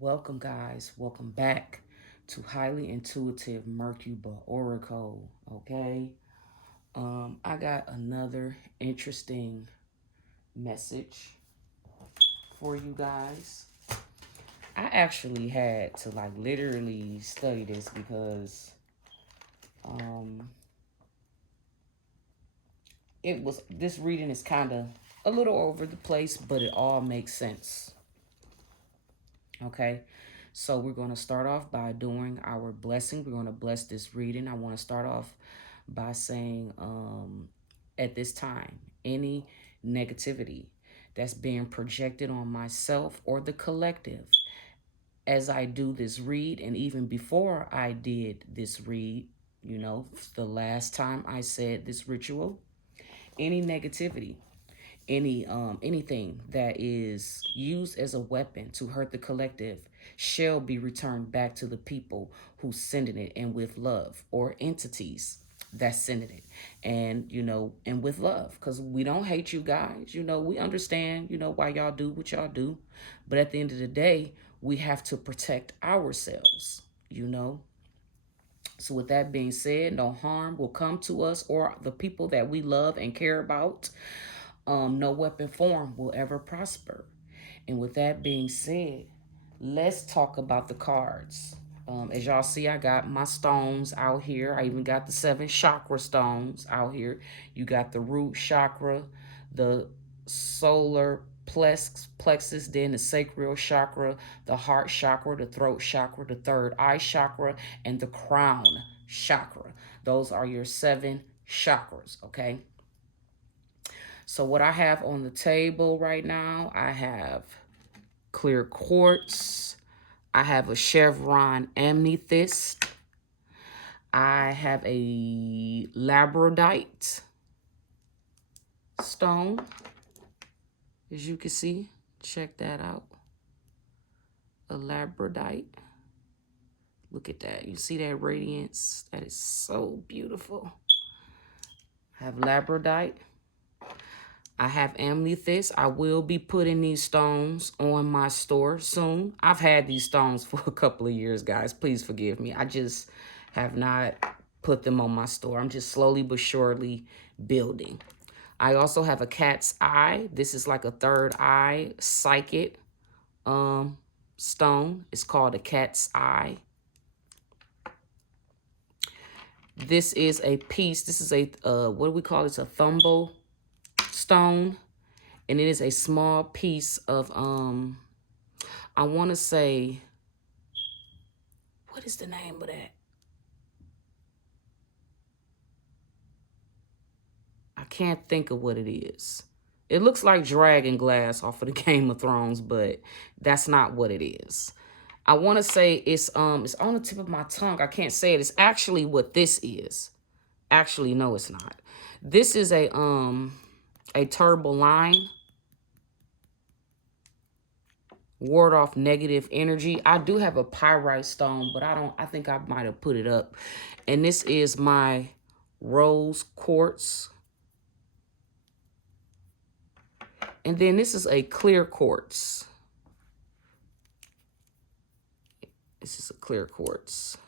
Welcome, guys. Welcome back to Highly Intuitive Mercuba Oracle. Okay. I got another interesting message for you guys. I actually had to literally study this because um this reading is kind of a little over the place, but it all makes sense. Okay. So we're going to start off by doing our blessing. We're going to bless this reading. I want to start off by saying at this time, any negativity that's being projected on myself or the collective as I do this read, and even before I did this read, the last time I said this ritual, any negativity, anything that is used as a weapon to hurt the collective shall be returned back to the people who sending it, and with love, or entities that's sending it, and with love, because we don't hate you guys. We understand why y'all do what y'all do, but at the end of the day, we have to protect ourselves. So with that being said, no harm will come to us or the people that we love and care about. No weapon form will ever prosper. And with that being said, let's talk about the cards. As y'all see, I got my stones out here. I even got the 7 chakra stones out here. You got the root chakra, the solar plexus, then the sacral chakra, the heart chakra, the throat chakra, the third eye chakra, and the crown chakra. Those are your 7 chakras, okay? So what I have on the table right now, I have clear quartz. I have a chevron amethyst. I have a labradorite stone. As you can see, check that out. A labradorite. Look at that. You see that radiance? That is so beautiful. I have labradorite. I have amethyst. I will be putting these stones on my store soon. I've had these stones for a couple of years, guys. Please forgive me. I just have not put them on my store. I'm just slowly but surely building. I also have a cat's eye. This is like a third eye psychic stone. It's called a cat's eye. This is a piece. This is a, what do we call it? It's a thumbo stone. And it is a small piece of, I want to say, what is the name of that? I can't think of what it is. It looks like dragon glass off of the Game of Thrones, but that's not what it is. I want to say it's on the tip of my tongue. I can't say it. It's actually what this is. Actually, no, it's not. This is a turboline. Ward off negative energy. I do have a pyrite stone, but I think I might have put it up. And this is my rose quartz. And then this is a clear quartz. This is a clear quartz.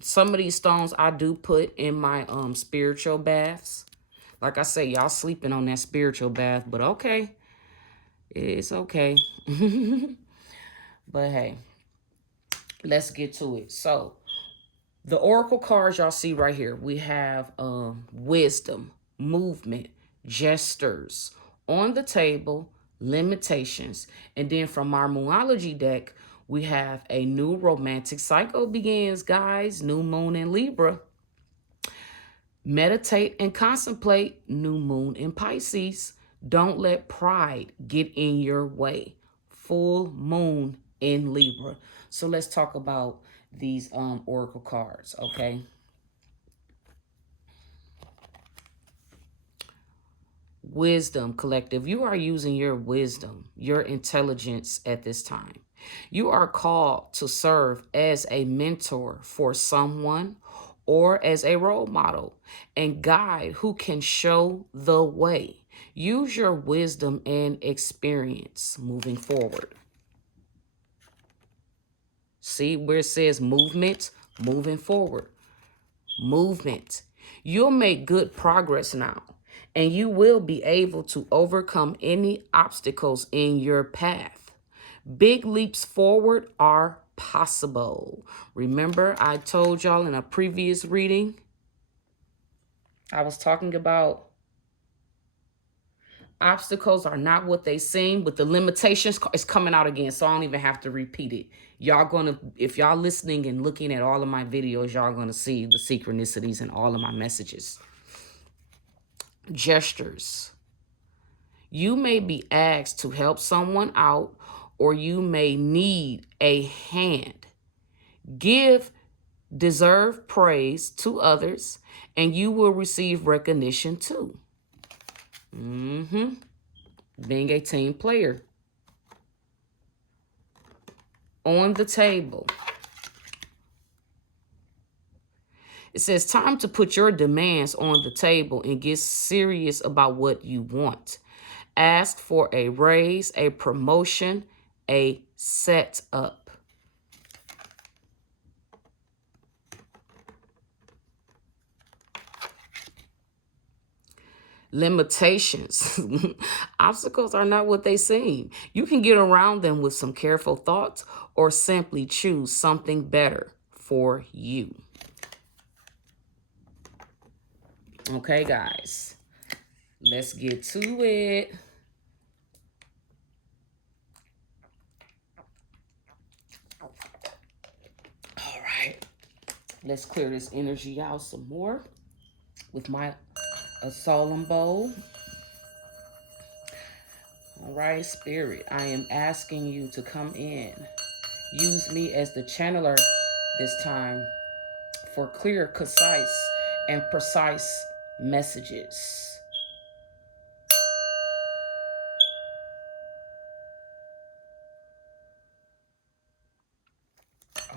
Some of these stones I do put in my spiritual baths. Like I say, y'all sleeping on that spiritual bath, but okay. It's okay. But hey, let's get to it. So the oracle cards y'all see right here, we have wisdom, movement, gestures on the table, limitations, and then from our Moonology deck, we have a new romantic cycle begins, guys. New moon in Libra. Meditate and contemplate. New moon in Pisces. Don't let pride get in your way. Full moon in Libra. So let's talk about these oracle cards, okay? Wisdom collective. You are using your wisdom, your intelligence at this time. You are called to serve as a mentor for someone or as a role model and guide who can show the way. Use your wisdom and experience moving forward. See where it says movement, moving forward, movement. You'll make good progress now, and you will be able to overcome any obstacles in your path. Big leaps forward are possible. Remember, I told y'all in a previous reading, I was talking about obstacles are not what they seem, but the limitations is coming out again, so I don't even have to repeat it. Y'all gonna, if y'all listening and looking at all of my videos, y'all gonna see the synchronicities in all of my messages. Gestures. You may be asked to help someone out, or you may need a hand. Give deserve praise to others, and you will receive recognition too. Being a team player. On the table. It says time to put your demands on the table and get serious about what you want. Ask for a raise, a promotion, a setup. Limitations. Obstacles are not what they seem. You can get around them with some careful thoughts or simply choose something better for you. Okay, guys, let's get to it. All right, let's clear this energy out some more with my solemn bowl. All right, Spirit, I am asking you to come in. Use me as the channeler this time for clear, concise, and precise messages.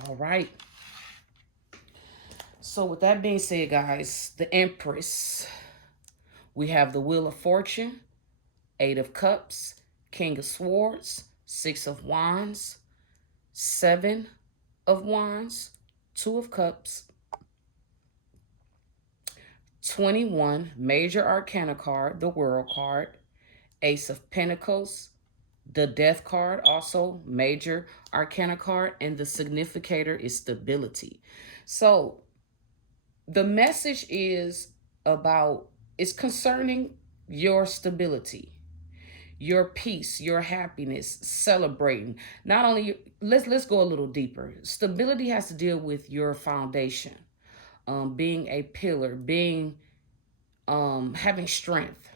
All right. So with that being said, guys, the Empress, we have the Wheel of Fortune, Eight of Cups, King of Swords, Six of Wands, Seven of Wands, Two of Cups, 21, Major Arcana card, the World card, Ace of Pentacles, the Death card, also Major Arcana card, and the significator is stability. So the message is about, it's concerning your stability, your peace, your happiness, celebrating. Not only, let's go a little deeper. Stability has to deal with your foundation, being a pillar, being having strength,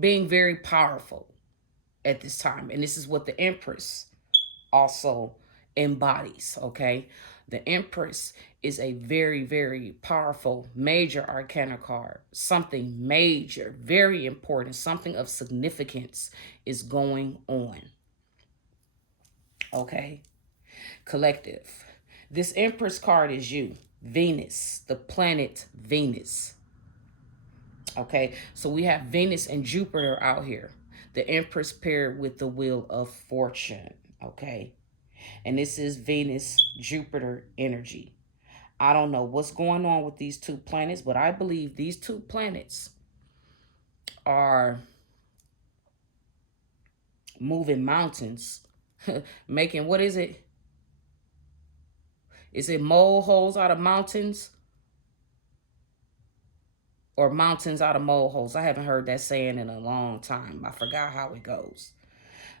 being very powerful at this time. And this is what the Empress also embodies, okay? The Empress is a very, very powerful major arcana card. Something major, very important, something of significance is going on, okay? Collective. This Empress card is you, Venus, the planet Venus. Okay, so we have Venus and Jupiter out here. The Empress paired with the Wheel of Fortune. Okay, and this is Venus Jupiter energy. I don't know what's going on with these two planets, but I believe these two planets are moving mountains, making, what is it? Is it molehills out of mountains? Or mountains out of molehills? I haven't heard that saying in a long time. I forgot how it goes.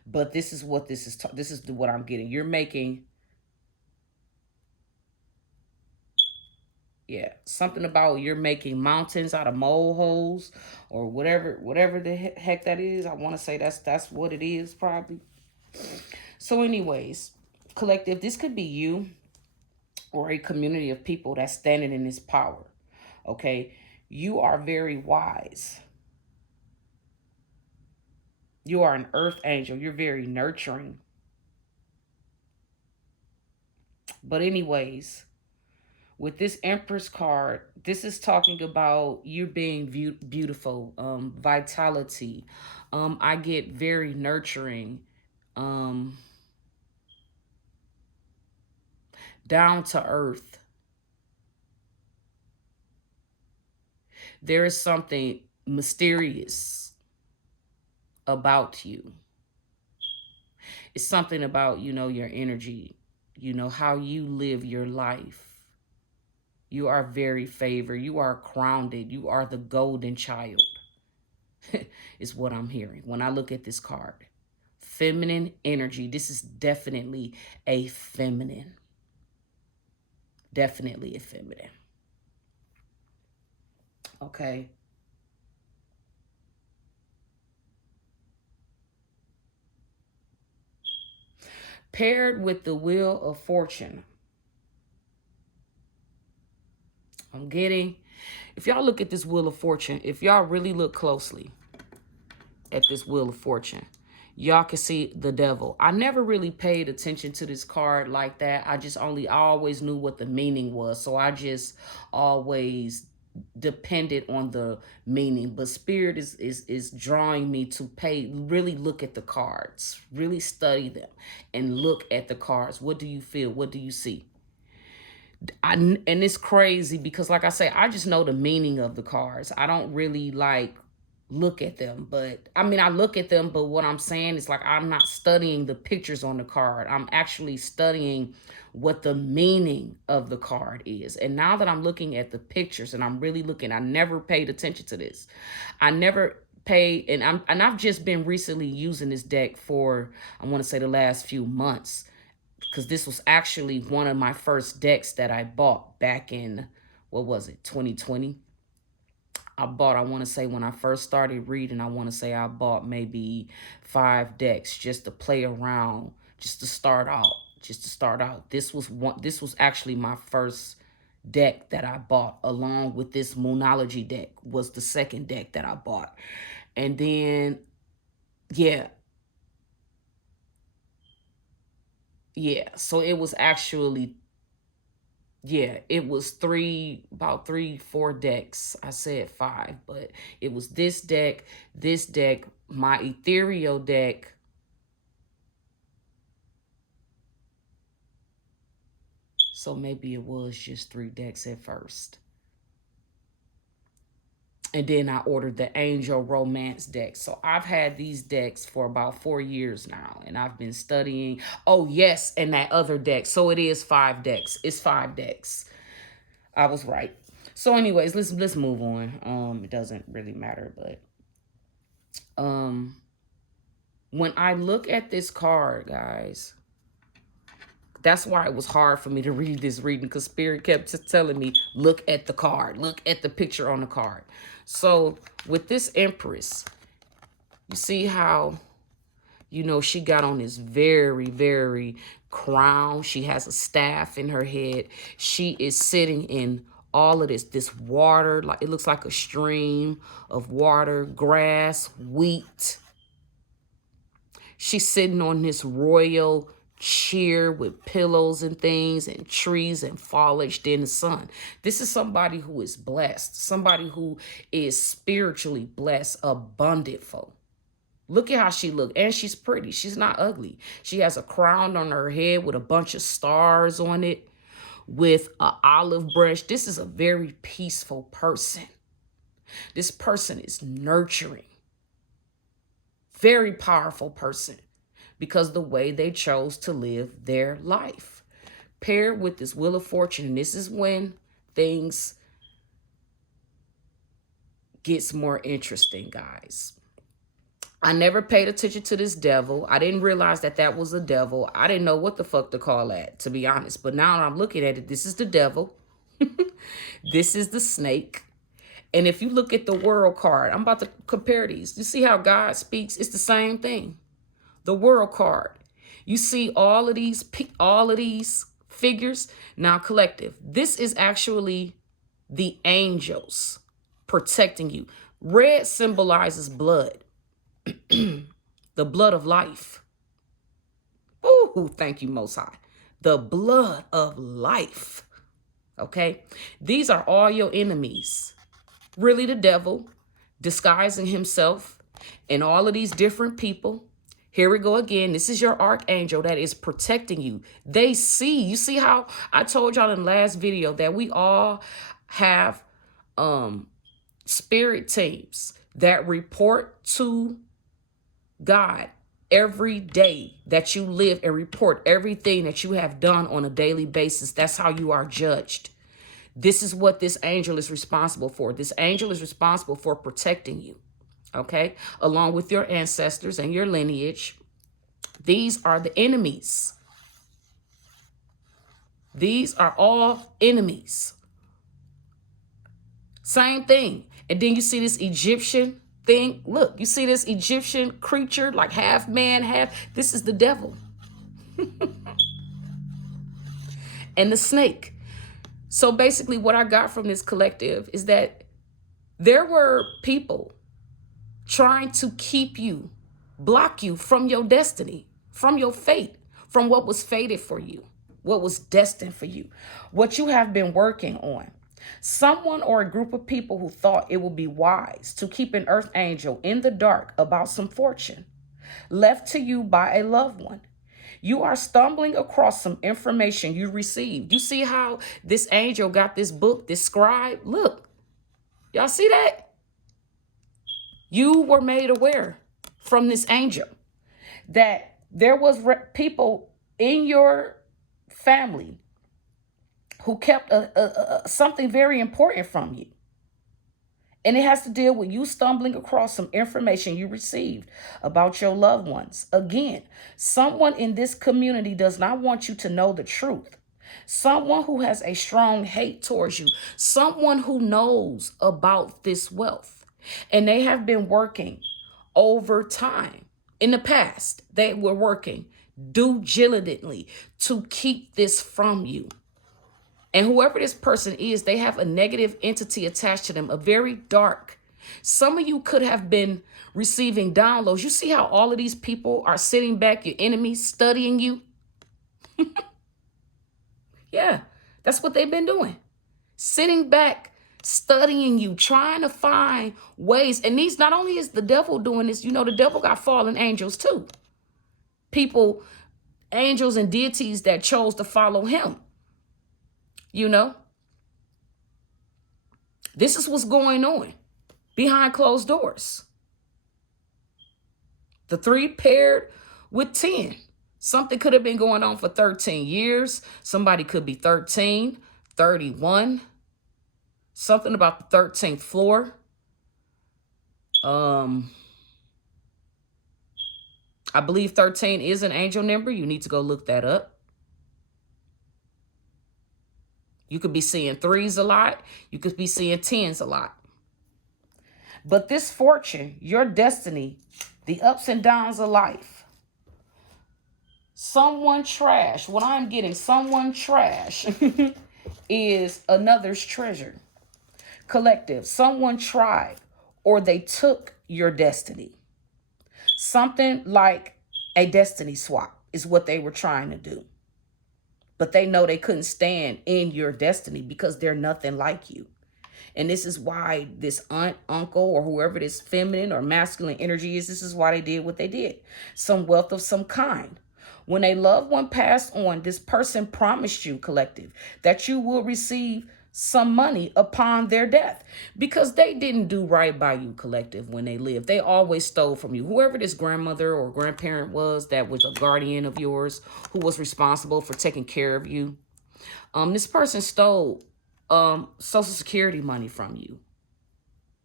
But this is what this is. This is what I'm getting. You're making, yeah, something about you're making mountains out of molehills or whatever the heck that is. I want to say that's what it is probably. So anyways, collective, this could be you or a community of people that's standing in this power. Okay, you are very wise. You are an earth angel. You're very nurturing. But anyways, with this Empress card, this is talking about you being beautiful, vitality. I get very nurturing. down to earth. There is something mysterious about you. It's something about, your energy, how you live your life. You are very favored. You are crowned. You are the golden child, is what I'm hearing when I look at this card. Feminine energy. This is definitely a feminine. Definitely a feminine. Okay. Paired with the Wheel of Fortune. I'm getting, if y'all look at this Wheel of Fortune, if y'all really look closely at this Wheel of Fortune, y'all can see the devil. I never really paid attention to this card like that. I always knew what the meaning was. So I just always depended on the meaning. But Spirit is drawing me to really look at the cards, really study them and look at the cards. What do you feel? What do you see? And it's crazy because, like I say, I just know the meaning of the cards. I don't really look at them, but I mean, I look at them, but what I'm saying is I'm not studying the pictures on the card. I'm actually studying what the meaning of the card is. And now that I'm looking at the pictures and I'm really looking, I never paid attention to this. I never paid, and I've just been recently using this deck for, I want to say, the last few months, because this was actually one of my first decks that I bought back in, what was it, 2020? I want to say, when I first started reading, I want to say I bought maybe 5 decks just to play around, just to start out. This was actually my first deck that I bought, along with this Moonology deck was the second deck that I bought. And then, yeah, so it was actually, it was about 3, 4 decks. I said 5, but it was this deck, my ethereal deck. So maybe it was just 3 decks at first. And then I ordered the Angel Romance deck. So I've had these decks for about 4 years now. And I've been studying. Oh, yes. And that other deck. So it is 5 decks. It's 5 decks. I was right. So anyways, let's move on. It doesn't really matter. But when I look at this card, guys, that's why it was hard for me to read this reading, because Spirit kept just telling me, look at the card. Look at the picture on the card. So with this Empress, you see how, she got on this very, very crown. She has a staff in her head. She is sitting in all of this water. It looks like a stream of water, grass, wheat. She's sitting on this royal chair with pillows and things and trees and foliage in the sun. This is somebody who is blessed, somebody who is spiritually blessed, abundantful. Look at how she looks. And she's pretty. She's not ugly. She has a crown on her head with a bunch of stars on it, with an olive branch. This is a very peaceful person. This person is nurturing. Very powerful person, because the way they chose to live their life. Paired with this Wheel of Fortune, and this is when things gets more interesting, guys. I never paid attention to this devil. I didn't realize that was a devil. I didn't know what the fuck to call that, to be honest. But now I'm looking at it, this is the devil. This is the snake. And if you look at the World card, I'm about to compare these. You see how God speaks? It's the same thing. The World card. You see all of these figures. Now, collective. This is actually the angels protecting you. Red symbolizes blood. The blood of life. Ooh, thank you, Most High. The blood of life. Okay? These are all your enemies. Really, the devil disguising himself and all of these different people. Here we go again. This is your archangel that is protecting you. They see. You see how I told y'all in the last video that we all have spirit teams that report to God every day that you live, and report everything that you have done on a daily basis. That's how you are judged. This is what this angel is responsible for. This angel is responsible for protecting you, okay? Along with your ancestors and your lineage. These are the enemies. These are all enemies. Same thing. And then you see this Egyptian thing. Look, you see this Egyptian creature, like half man, half. This is the devil. And the snake. So basically what I got from this collective is that there were people trying to keep you, block you from your destiny, from your fate, from what was fated for you, what was destined for you, what you have been working on. Someone or a group of people who thought it would be wise to keep an earth angel in the dark about some fortune left to you by a loved one. You are stumbling across some information you received. You see how this angel got this book, this scribe? Look, y'all see that? You were made aware from this angel that there was people in your family who kept something very important from you. And it has to deal with you stumbling across some information you received about your loved ones. Again, someone in this community does not want you to know the truth. Someone who has a strong hate towards you. Someone who knows about this wealth. And they have been working over time. In the past, they were working diligently to keep this from you. And whoever this person is, they have a negative entity attached to them, a very dark. Some of you could have been receiving downloads. You see how all of these people are sitting back, your enemies, studying you? Yeah, that's what they've been doing. Sitting back, studying you, trying to find ways. And these, not only is the devil doing this, you know, the devil got fallen angels too. People, angels and deities that chose to follow him. You know, this is what's going on behind closed doors. The 3 paired with 10. Something could have been going on for 13 years. Somebody could be 13, 31. Something about the 13th floor. I believe 13 is an angel number. You need to go look that up. You could be seeing 3s a lot. You could be seeing 10s a lot. But this fortune, your destiny, the ups and downs of life. Someone trash. What I'm getting, someone trash is another's treasure. Collective, someone tried or they took your destiny. Something like a destiny swap is what they were trying to do. But they know they couldn't stand in your destiny because they're nothing like you. And this is why this aunt, uncle, or whoever this feminine or masculine energy is, this is why they did what they did. Some wealth of some kind. When a loved one passed on, this person promised you, collective, that you will receive some money upon their death because they didn't do right by you, collective, when they lived. They always stole from you. Whoever this grandmother or grandparent was that was a guardian of yours, who was responsible for taking care of you. This person stole Social Security money from you.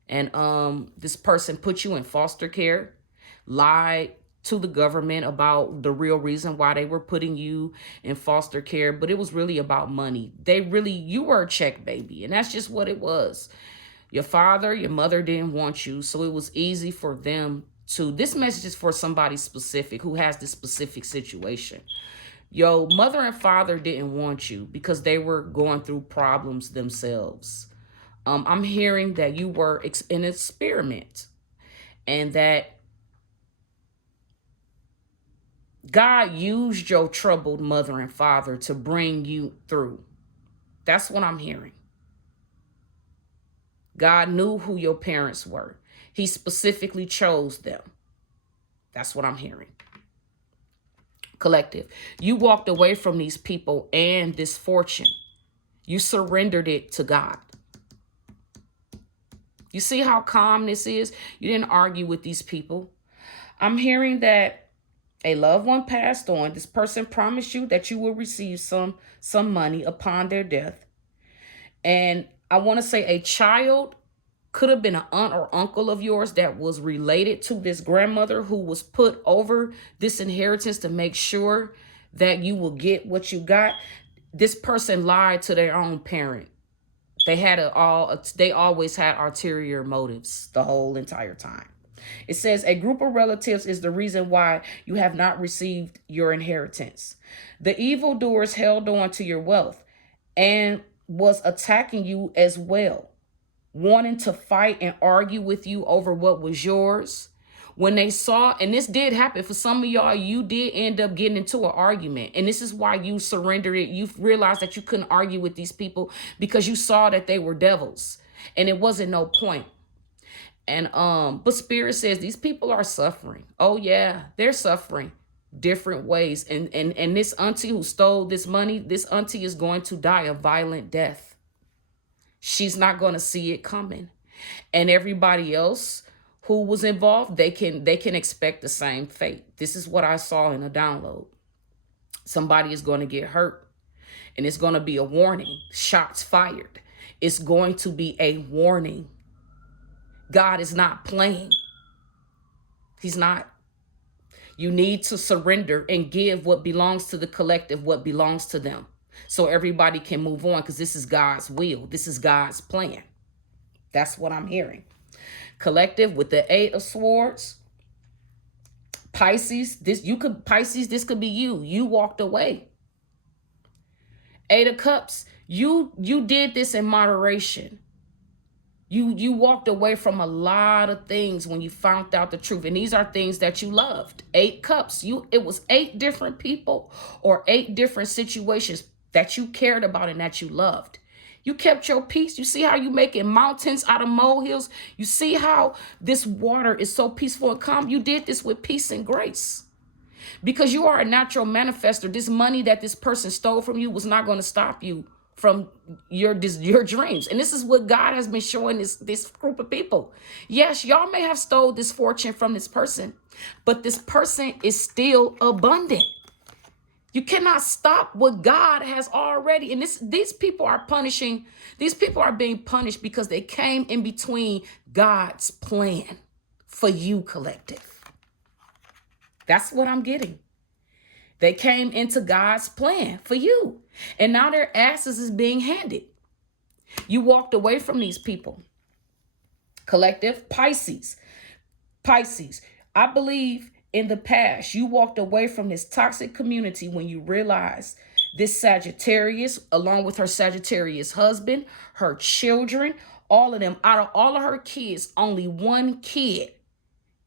And this person put you in foster care, lied to the government about the real reason why they were putting you in foster care, but it was really about money. You were a check baby, and that's just what it was. Your father, your mother didn't want you, so it was easy for them to, this message is for somebody specific who has this specific situation. Your mother and father didn't want you because they were going through problems themselves. I'm hearing that you were an experiment and that God used your troubled mother and father to bring you through. That's what I'm hearing. God knew who your parents were. He specifically chose them. That's what I'm hearing. Collective, you walked away from these people and this fortune. You surrendered it to God. You see how calm this is? You didn't argue with these people. I'm hearing that a loved one passed on. This person promised you that you will receive some money upon their death. And I want to say a child could have been an aunt or uncle of yours that was related to this grandmother who was put over this inheritance to make sure that you will get what you got. This person lied to their own parent. They always had ulterior motives the whole entire time. It says a group of relatives is the reason why you have not received your inheritance. The evildoers held on to your wealth and was attacking you as well, wanting to fight and argue with you over what was yours. When they saw, and this did happen for some of y'all, you did end up getting into an argument. And this is why you surrendered it. You realized that you couldn't argue with these people because you saw that they were devils and it wasn't no point. And but Spirit says these people are suffering. Oh yeah, they're suffering different ways. And this auntie who stole this money, this auntie is going to die a violent death. She's not going to see it coming. And everybody else who was involved, they can expect the same fate. This is what I saw in a download. Somebody is going to get hurt, and it's going to be a warning. Shots fired. It's going to be a warning. God is not playing. He's not. You need to surrender and give what belongs to the collective, what belongs to them, so everybody can move on, because this is God's will. This is God's plan. That's what I'm hearing. Collective with the 8 of Swords. Pisces, this could be you. You walked away. 8 of Cups, you did this in moderation. You walked away from a lot of things when you found out the truth. And these are things that you loved. 8 Cups, it was 8 different people or 8 different situations that you cared about and that you loved. You kept your peace. You see how you making mountains out of molehills? You see how this water is so peaceful and calm? You did this with peace and grace. Because you are a natural manifester. This money that this person stole from you was not going to stop you from your dreams. And this is what God has been showing this group of people. Yes, y'all may have stole this fortune from this person, but this person is still abundant. You cannot stop what God has already. And these people are being punished because they came in between God's plan for you, collective. That's what I'm getting. They came into God's plan for you. And now their asses is being handed. You walked away from these people. Collective, Pisces. I believe in the past, you walked away from this toxic community when you realized this Sagittarius, along with her Sagittarius husband, her children, all of them, out of all of her kids, only one kid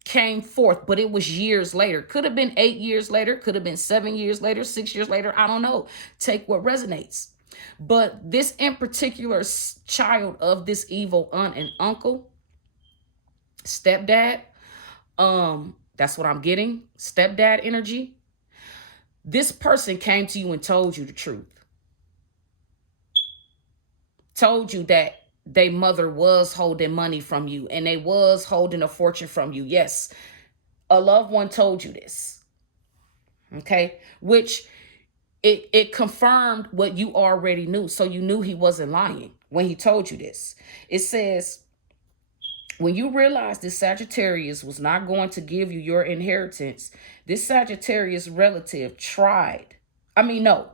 came forth, but it was years later. Could have been 8 years later, could have been 7 years later, 6 years later. I don't know. Take what resonates. But this in particular child of this evil aunt and uncle, stepdad, that's what I'm getting. Stepdad energy. This person came to you and told you the truth. Told you that their mother was holding money from you and they was holding a fortune from you. Yes, a loved one told you this. Okay, which it confirmed what you already knew. So you knew he wasn't lying when he told you this. It says, when you realized this Sagittarius was not going to give you your inheritance, this Sagittarius relative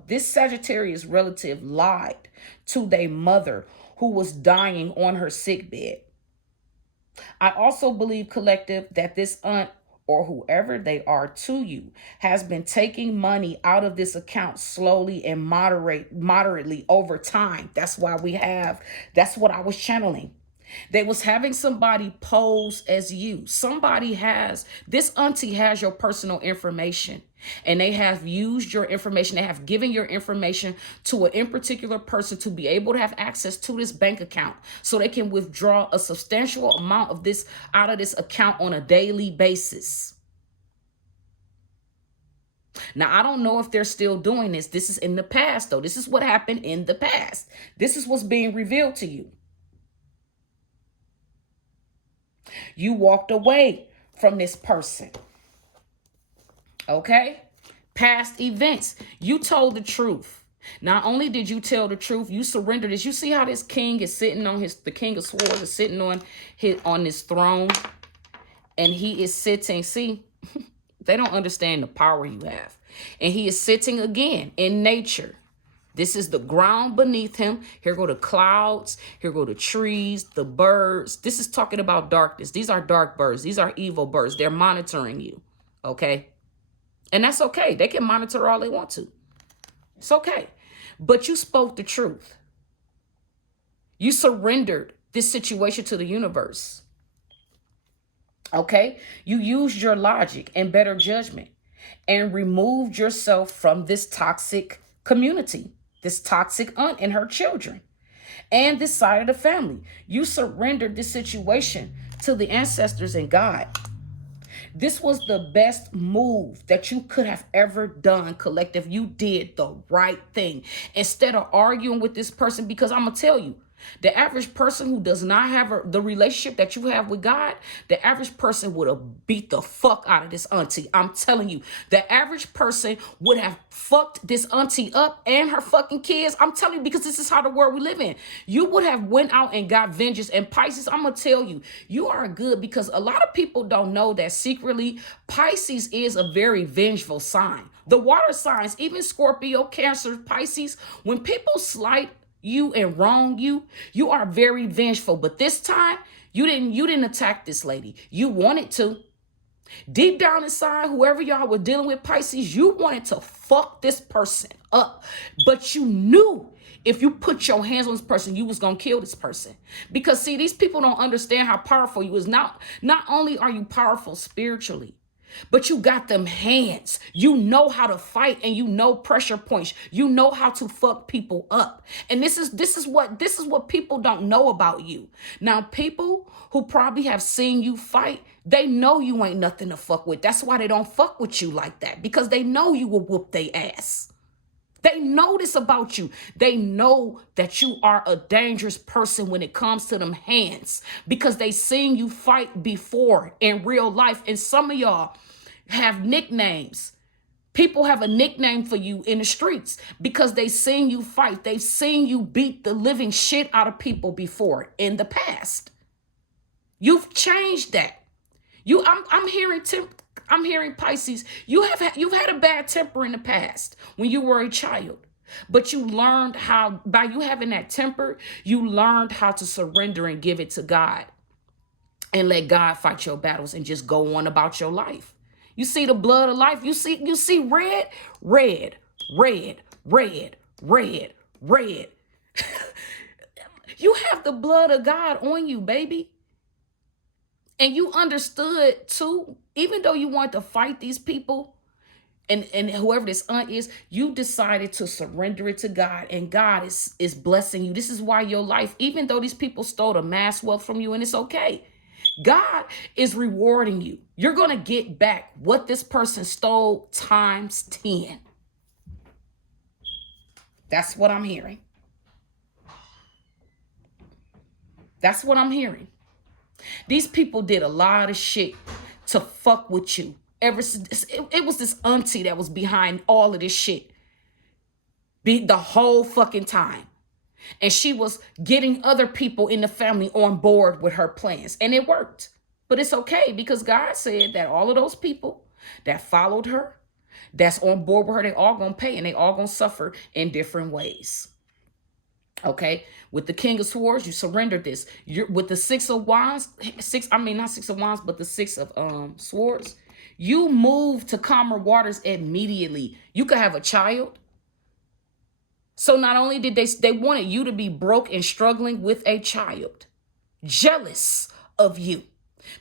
this Sagittarius relative lied to their mother who was dying on her sickbed. I also believe, collective, that this aunt or whoever they are to you has been taking money out of this account slowly and moderately over time. That's what I was channeling. They was having somebody pose as you. This auntie has your personal information, and they have used your information. They have given your information to an in particular person to be able to have access to this bank account so they can withdraw a substantial amount of this out of this account on a daily basis. Now, I don't know if they're still doing this. This is in the past, though. This is what happened in the past. This is what's being revealed to you. You walked away from this person. Okay? Past events. You told the truth. Not only did you tell the truth, you surrendered this. You see how this king is sitting on the king of swords is sitting on this throne, and he is sitting. See, they don't understand the power you have. And he is sitting again in nature. This is the ground beneath him. Here go the clouds. Here go the trees, the birds. This is talking about darkness. These are dark birds. These are evil birds. They're monitoring you. Okay? And that's okay. They can monitor all they want to. It's okay. But you spoke the truth. You surrendered this situation to the universe. Okay? You used your logic and better judgment and removed yourself from this toxic community, this toxic aunt and her children, and this side of the family. You surrendered this situation to the ancestors and God. This was the best move that you could have ever done, collective. You did the right thing. Instead of arguing with this person, because I'm going to tell you, the average person who does not have the relationship that you have with God, the average person would have beat the fuck out of this auntie. I'm telling you, the average person would have fucked this auntie up and her fucking kids. I'm telling you, because this is how the world we live in. You would have went out and got vengeance. And Pisces, I'm going to tell you, you are good, because a lot of people don't know that secretly Pisces is a very vengeful sign. The water signs, even Scorpio, Cancer, Pisces, when people slight you and wrong you, you are very vengeful. But this time, you didn't attack this lady. You wanted to. Deep down inside, whoever y'all were dealing with, Pisces, you wanted to fuck this person up. But you knew if you put your hands on this person, you was going to kill this person. Because see, these people don't understand how powerful you is. Not only are you powerful spiritually, but you got them hands. You know how to fight, and you know pressure points. You know how to fuck people up. And this is what people don't know about you. Now, people who probably have seen you fight, they know you ain't nothing to fuck with. That's why they don't fuck with you like that, because they know you will whoop their ass. They know this about you. They know that you are a dangerous person when it comes to them hands, because they seen you fight before in real life. And some of y'all have nicknames. People have a nickname for you in the streets because they seen you fight. They've seen you beat the living shit out of people before in the past. You've changed that. I'm hearing Pisces. You've had a bad temper in the past when you were a child, but you learned how, by you having that temper, you learned how to surrender and give it to God and let God fight your battles and just go on about your life. You see the blood of life. You see red, red, red, red, red, red. You have the blood of God on you, baby. And you understood too, even though you wanted to fight these people and whoever this aunt is, you decided to surrender it to God, and God is blessing you. This is why your life, even though these people stole the mass wealth from you, and it's okay, God is rewarding you. You're going to get back what this person stole times 10. That's what I'm hearing. That's what I'm hearing. These people did a lot of shit to fuck with you. Ever since it was this auntie that was behind all of this shit the whole fucking time. And she was getting other people in the family on board with her plans. And it worked. But it's okay, because God said that all of those people that followed her, that's on board with her, they all going to pay, and they all going to suffer in different ways. Okay? With the King of Swords, you surrendered this. With the Six of Wands, not Six of Wands, but the Six of Swords, you move to calmer waters immediately. You could have a child. So not only did they wanted you to be broke and struggling with a child, jealous of you,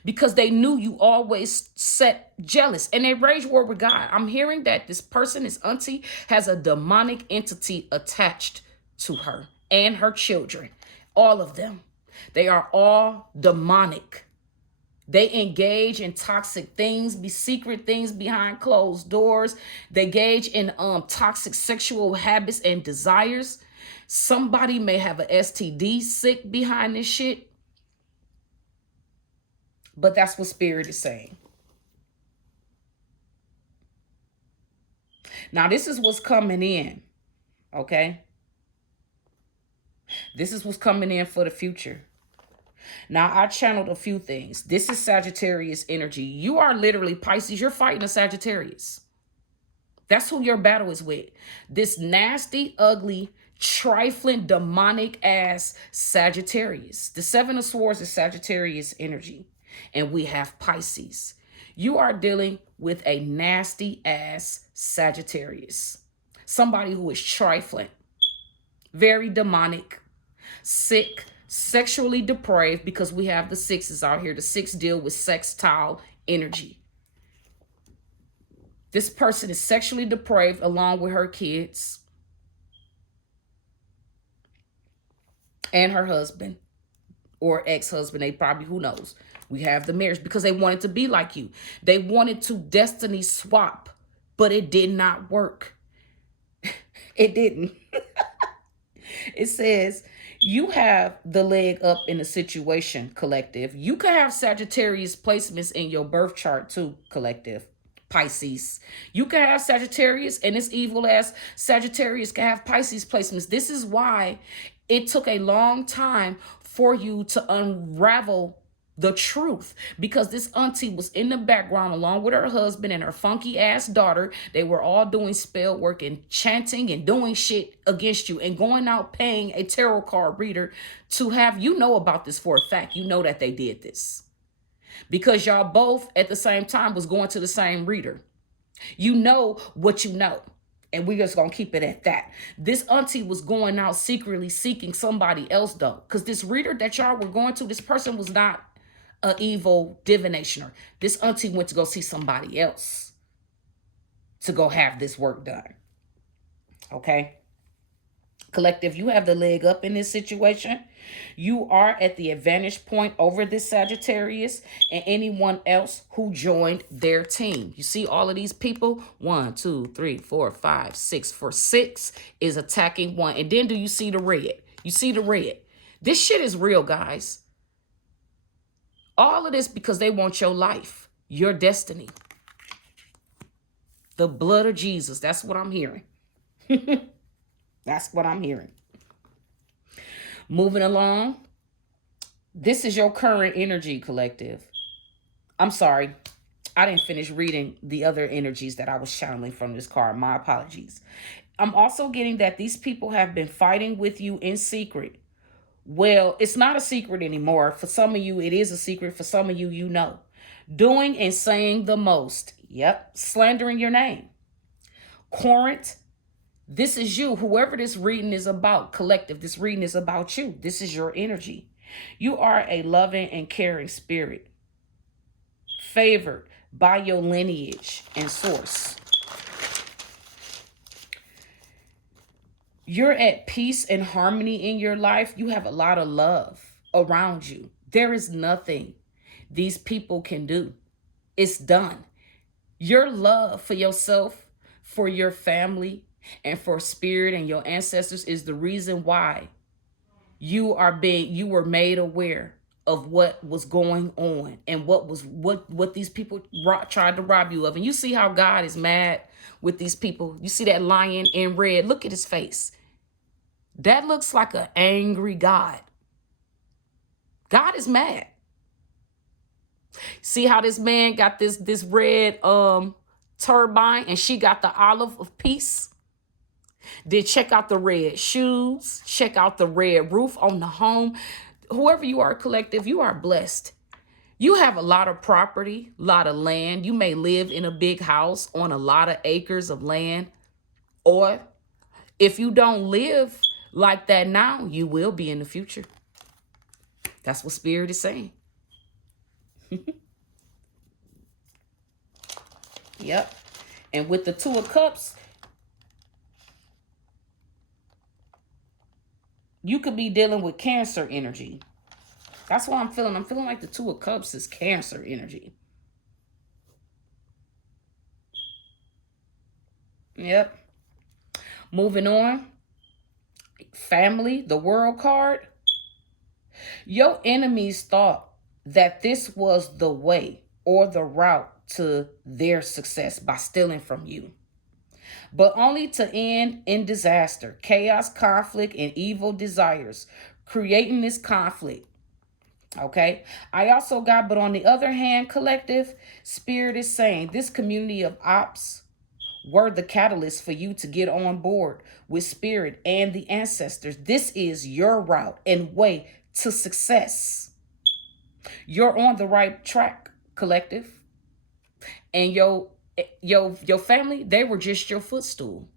because they knew you always set jealous, and they rage war with God. I'm hearing that this person, this auntie, has a demonic entity attached to her and her children. All of them. They are all demonic. They engage in toxic things, be secret things behind closed doors. They engage in toxic sexual habits and desires. Somebody may have an STD sick behind this shit, but that's what spirit is saying. Now, this is what's coming in, okay? This is what's coming in for the future. Now, I channeled a few things. This is Sagittarius energy. You are literally Pisces. You're fighting a Sagittarius. That's who your battle is with. This nasty, ugly, trifling, demonic ass Sagittarius. The Seven of Swords is Sagittarius energy. And we have Pisces. You are dealing with a nasty ass Sagittarius. Somebody who is trifling, very demonic, sick, sexually depraved, because we have the sixes out here. The six deal with sextile energy. This person is sexually depraved along with her kids and her husband or ex-husband. They probably, who knows? We have the marriage because they wanted to be like you. They wanted to destiny swap, but it did not work. It didn't. It says you have the leg up in the situation, collective. You could have Sagittarius placements in your birth chart too, collective. Pisces. You can have Sagittarius, and this evil ass Sagittarius can have Pisces placements. This is why it took a long time for you to unravel the truth, because this auntie was in the background along with her husband and her funky ass daughter. They were all doing spell work and chanting and doing shit against you and going out paying a tarot card reader to have you know about this for a fact. You know that they did this because y'all both at the same time was going to the same reader. You know what you know. And we're just going to keep it at that. This auntie was going out secretly seeking somebody else though. Because this reader that y'all were going to, this person was not an evil divinationer. This auntie went to go see somebody else to go have this work done. Okay? Collective, you have the leg up in this situation. You are at the advantage point over this Sagittarius and anyone else who joined their team. You see all of these people? 1, 2, 3, 4, 5, 6. For 6 is attacking 1. And then do you see the red? You see the red. This shit is real, guys. All of this because they want your life, your destiny. The blood of Jesus. That's what I'm hearing. That's what I'm hearing. Moving along. This is your current energy, collective. I'm sorry. I didn't finish reading the other energies that I was channeling from this card. My apologies. I'm also getting that these people have been fighting with you in secret. Well, it's not a secret anymore. For some of you, it is a secret. For some of you, you know. Doing and saying the most. Yep. Slandering your name. Corinth. This is you. Whoever this reading is about, collective, this reading is about you. This is your energy. You are a loving and caring spirit, favored by your lineage and source. You're at peace and harmony in your life. You have a lot of love around you. There is nothing these people can do. It's done. Your love for yourself, for your family, and for spirit and your ancestors is the reason why you were made aware of what was going on and what these people tried to rob you of. And you see how God is mad with these people. You see that lion in red. Look at his face. That looks like an angry God. God is mad. See how this man got this red turbine and she got the olive of peace? Then check out the red shoes. Check out the red roof on the home. Whoever you are, collective, you are blessed. You have a lot of property, a lot of land. You may live in a big house on a lot of acres of land. Or if you don't live like that now, you will be in the future. That's what Spirit is saying. Yep. And with the Two of Cups, you could be dealing with Cancer energy. That's what I'm feeling. I'm feeling like the Two of Cups is Cancer energy. Yep. Moving on. Family, the World card. Your enemies thought that this was the way or the route to their success by stealing from you, but only to end in disaster, chaos, conflict, and evil desires, creating this conflict. Okay. I also got, but on the other hand, collective spirit is saying this community of ops were the catalyst for you to get on board with spirit and the ancestors. This is your route and way to success. You're on the right track, collective. And your family, they were just your footstool.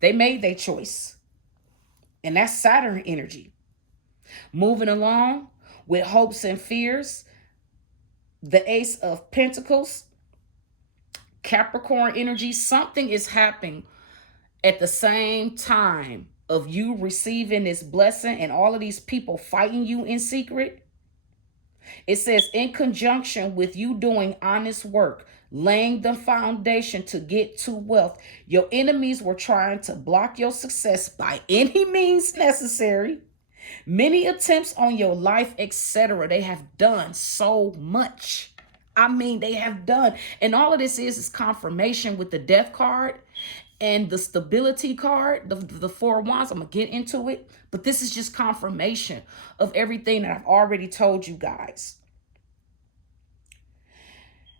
They made their choice. And that's Saturn energy. Moving along with hopes and fears, the Ace of Pentacles, Capricorn energy, something is happening at the same time of you receiving this blessing and all of these people fighting you in secret. It says, in conjunction with you doing honest work, laying the foundation to get to wealth, your enemies were trying to block your success by any means necessary. Many attempts on your life, etc. They have done so much. I mean, they have done. And all of this is confirmation with the death card and the stability card, the Four of Wands. I'm going to get into it. But this is just confirmation of everything that I've already told you guys.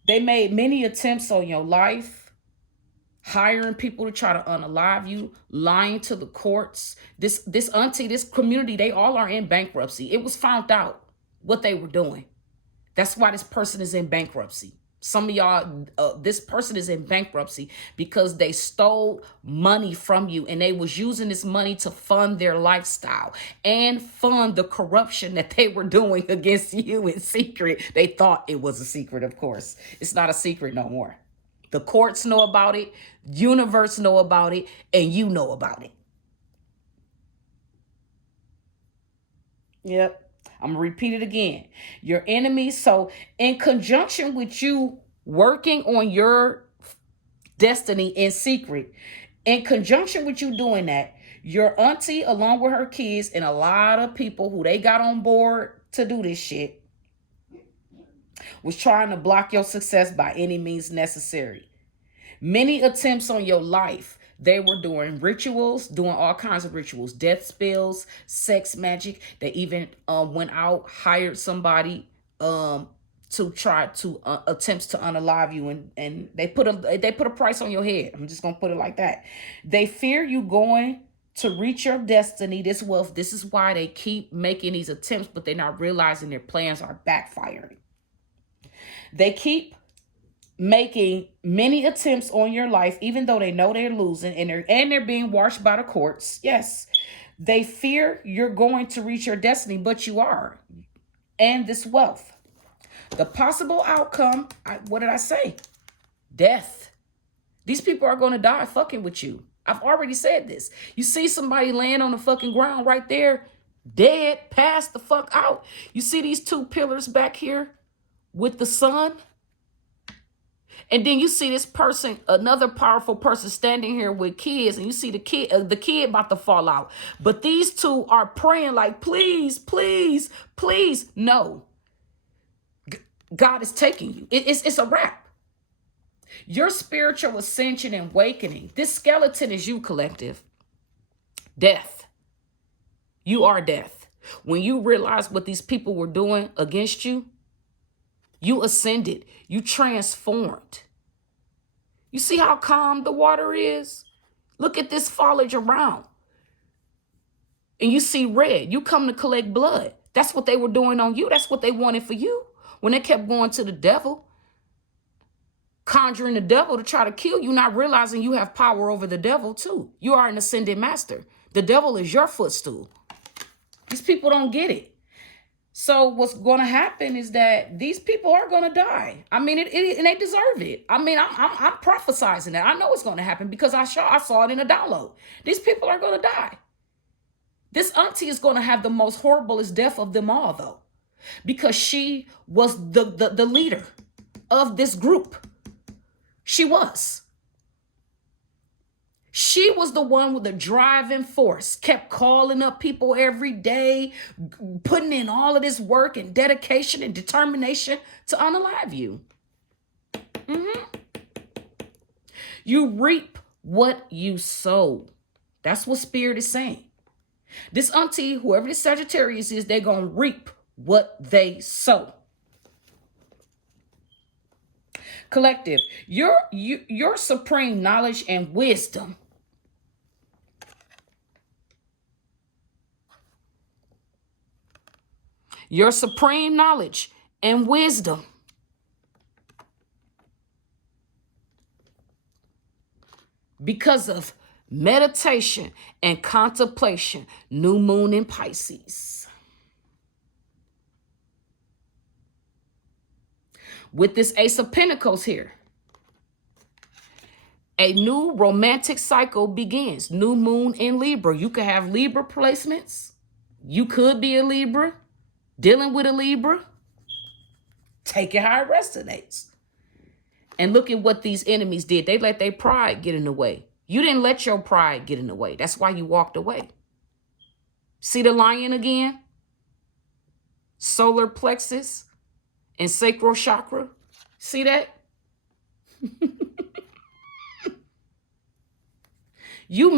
They made many attempts on your life, hiring people to try to unalive you, lying to the courts. This auntie, this community, they all are in bankruptcy. It was found out what they were doing. That's why this person is in bankruptcy. Some of y'all, this person is in bankruptcy because they stole money from you and they was using this money to fund their lifestyle and fund the corruption that they were doing against you in secret. They thought it was a secret, of course. It's not a secret no more. The courts know about it, universe know about it, and you know about it. Yep. I'm going to repeat it again. Your enemies. So in conjunction with you working on your destiny in secret, in conjunction with you doing that, your auntie, along with her kids and a lot of people who they got on board to do this shit, was trying to block your success by any means necessary. Many attempts on your life. They were doing rituals, doing all kinds of rituals, death spells, sex magic. They even went out, hired somebody to try to attempts to unalive you, and they put a price on your head. I'm just gonna put it like that. They fear you going to reach your destiny, this wealth. This is why they keep making these attempts, but they're not realizing their plans are backfiring. They keep making many attempts on your life, even though they know they're losing and they're being washed by the courts. Yes, they fear you're going to reach your destiny, but you are. And this wealth, the possible outcome, what did I say? Death. These people are going to die fucking with you. I've already said this. You see somebody laying on the fucking ground right there, dead, passed the fuck out. You see these two pillars back here with the sun? And then you see this person, another powerful person standing here with kids, and you see the kid about to fall out. But these two are praying like, please, please, please. No. God is taking you. It's a wrap. Your spiritual ascension and awakening. This skeleton is you, collective. Death. You are death. When you realize what these people were doing against you, you ascended. You transformed. You see how calm the water is? Look at this foliage around. And you see red. You come to collect blood. That's what they were doing on you. That's what they wanted for you. When they kept going to the devil, conjuring the devil to try to kill you, not realizing you have power over the devil too. You are an ascended master. The devil is your footstool. These people don't get it. So what's going to happen is that these people are going to die. I mean, and they deserve it. I mean, I'm prophesizing that. I know it's going to happen because I saw it in a download. These people are going to die. This auntie is going to have the most horriblest death of them all, though, because she was the leader of this group. She was. She was the one with the driving force, kept calling up people every day, putting in all of this work and dedication and determination to unalive you. You reap what you sow. That's what Spirit is saying. This auntie, whoever this Sagittarius is, they're going to reap what they sow. Collective, your supreme knowledge and wisdom your supreme knowledge and wisdom because of meditation and contemplation, new moon in Pisces. With this Ace of Pentacles here, a new romantic cycle begins. New moon in Libra. You could have Libra placements. You could be a Libra, dealing with a Libra. Take it how it resonates. And look at what these enemies did. They let their pride get in the way. You didn't let your pride get in the way. That's why you walked away. See the lion again? Solar plexus and sacral chakra. See that? You